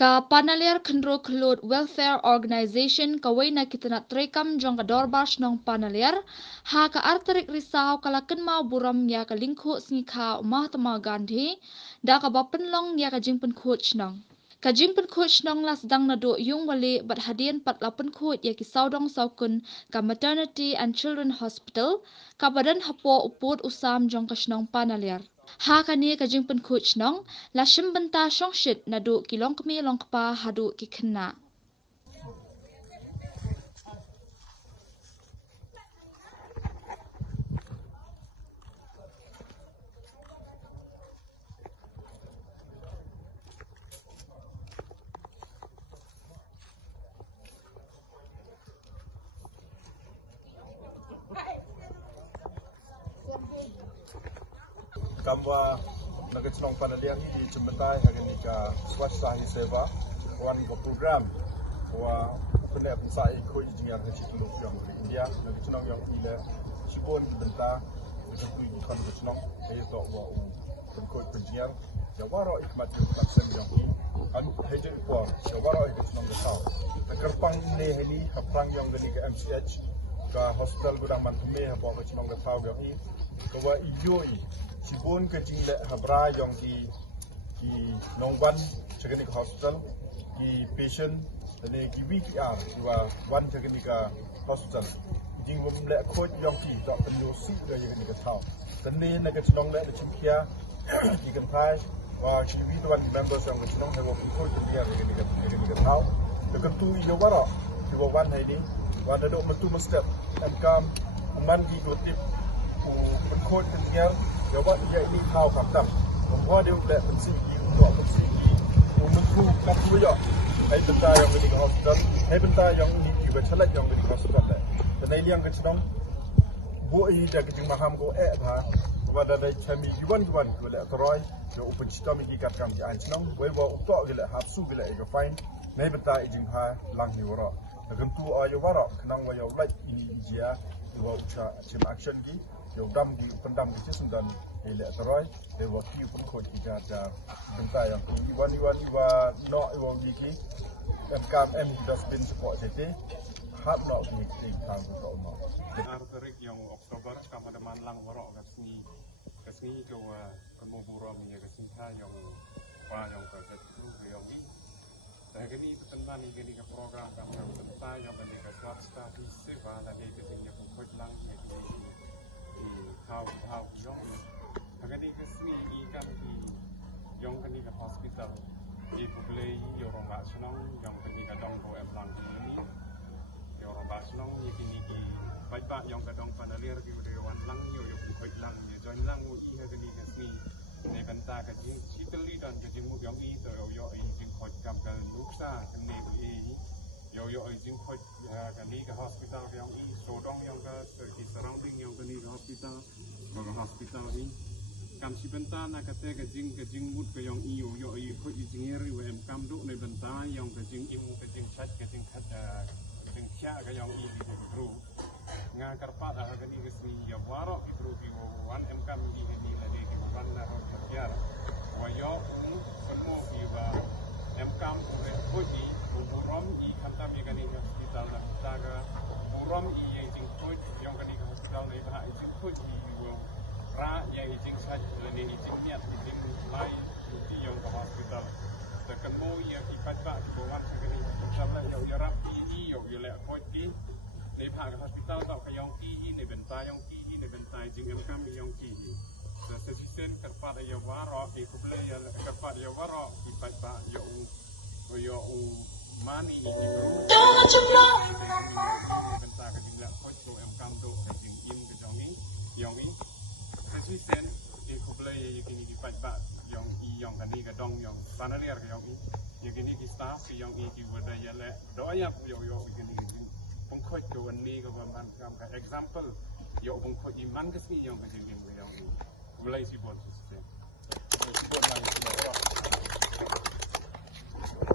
Ka Panaliar Khendro Khlut Welfare Organization kawai na kita nak terekam jong ka Dorbar Chnong Panaliar ha ka arterik risau kalaken mau buram ya ka lingku singkha Mahatma Gandhi da ka bapenlong ya ka jingpen khut Chnong. Ka jingpen khut Chnong la sedang nado yung wali bat hadian pat lapen khut ya ki saudong saukun ka Maternity and Children Hospital ka badan hapo uput usam jong ka Chnong Panaliar. Ha kani ka jingpen khut Chnong la shimbenta shongshit na du kilong kmi long kpa hadu ki khna. Kamwa Negeri Chnong Panaliar di Jembetai hari ini ka swasta hi seva wan ko program wa pene pensai ko engineer ke Chnong yang di India Negeri Chnong yang ile sibon benta ke kui di kan Chnong ai to wa ko engineer ya waro ikmat production yang an hede ko ya waro ke Chnong ke tau kerpang ne heli haprang yang gani ke MCH ka hospital gudang mantume ha bo ke Chnong ke tau yang ko wa iyoi sibun ke jingle habra yang di nongban technical hospital di patient dan di VPR dua one technical hospital jing le khoi yang di dok penyosi ke yang ni ke tau dan ni nak Chnong le chimkia di kan thai wa chibi tuan members yang ke Chnong have khoi dia yang ni ke tau de kan tu yo wara di wan hai ni wa da do metu mestep and kam man di go tip khoi dia ya wat dia ini kau kaptam bahwa dia boleh pensiki untuk pensiki untuk kan tu ya hai benda yang di hospital hai benda yang di Syllad yang di hospital dan ini yang ke Chnong bu ini dah kita maham ko ha bahwa ada kami yuan boleh teroi yo open system ini kat kami an Chnong bahwa untuk gila hapsu gila ego fine hai benda ijing ha lang ni wara dan tu ayo wara kenang wa yo like ini dia bahwa uca cim action di yo dam di pendam di sundan ile teroy de wa piu pun ko kita da benta yang wani no iwa wiki kam em das bin support city hab no di kang ko no arterik yang Oktober kam ada manlang warok kasni jo kemo buram ya kasni ha yang pa yang ka tu yang ni saya kini tenan ni kini program kam benta yang benda ka swasta di seva la de kini ko lang how young agadi kesini ikan di young kini ke hospital di publik orang tak senang yang kini kadang kau empang ini orang tak senang ni kini ki baik yang kadang Panaliar ki udah wan lang yo publik lang yo join lang ini kini kesini ni benta kaji citli dan kaji mu yang ini yo izin kau kamkan luksa kini ini yo izin kau kini ke hospital yang ini sodong yang ke surrounding yang kini ke hospital ini kam si benta na kate kajing mut ke yang iyo yo ko engineer wm kam do ne benta yang kajing imu kajing chat kajing kya ke yang i di kru nga karpa da kani kesni ya waro kru di wan m kam di ni la di wan na ro kya wa yo mu di ba m kam ko di burom i kata bi kani hospital na taga burom i jing ko yang kani hospital ni ba i jing ko di ra yang izin saja ini izin tiap izin mai di yang ke hospital tekan mo yang ipat ba di bawah segini insyaAllah yang jarak ini yang lek koi ni pak ke hospital tak ke yang ini bentai yang ini bentai jing kam yang ini dan sesisen kerpat yang warok di kubla yang kerpat yang warok ipat ba yang mani ni jingru bentai ke jing lek koi tu kam tu jing im ke yang ini sesisen di kubla yang kini dipat ba yang kani ke dong yang Panaliar ke yang kini di staff yang di budaya le doa yo kini pengkoi ke wani ke ban kam ka example yo pengkoi iman ke sini yang ke yang mulai sibon sesisen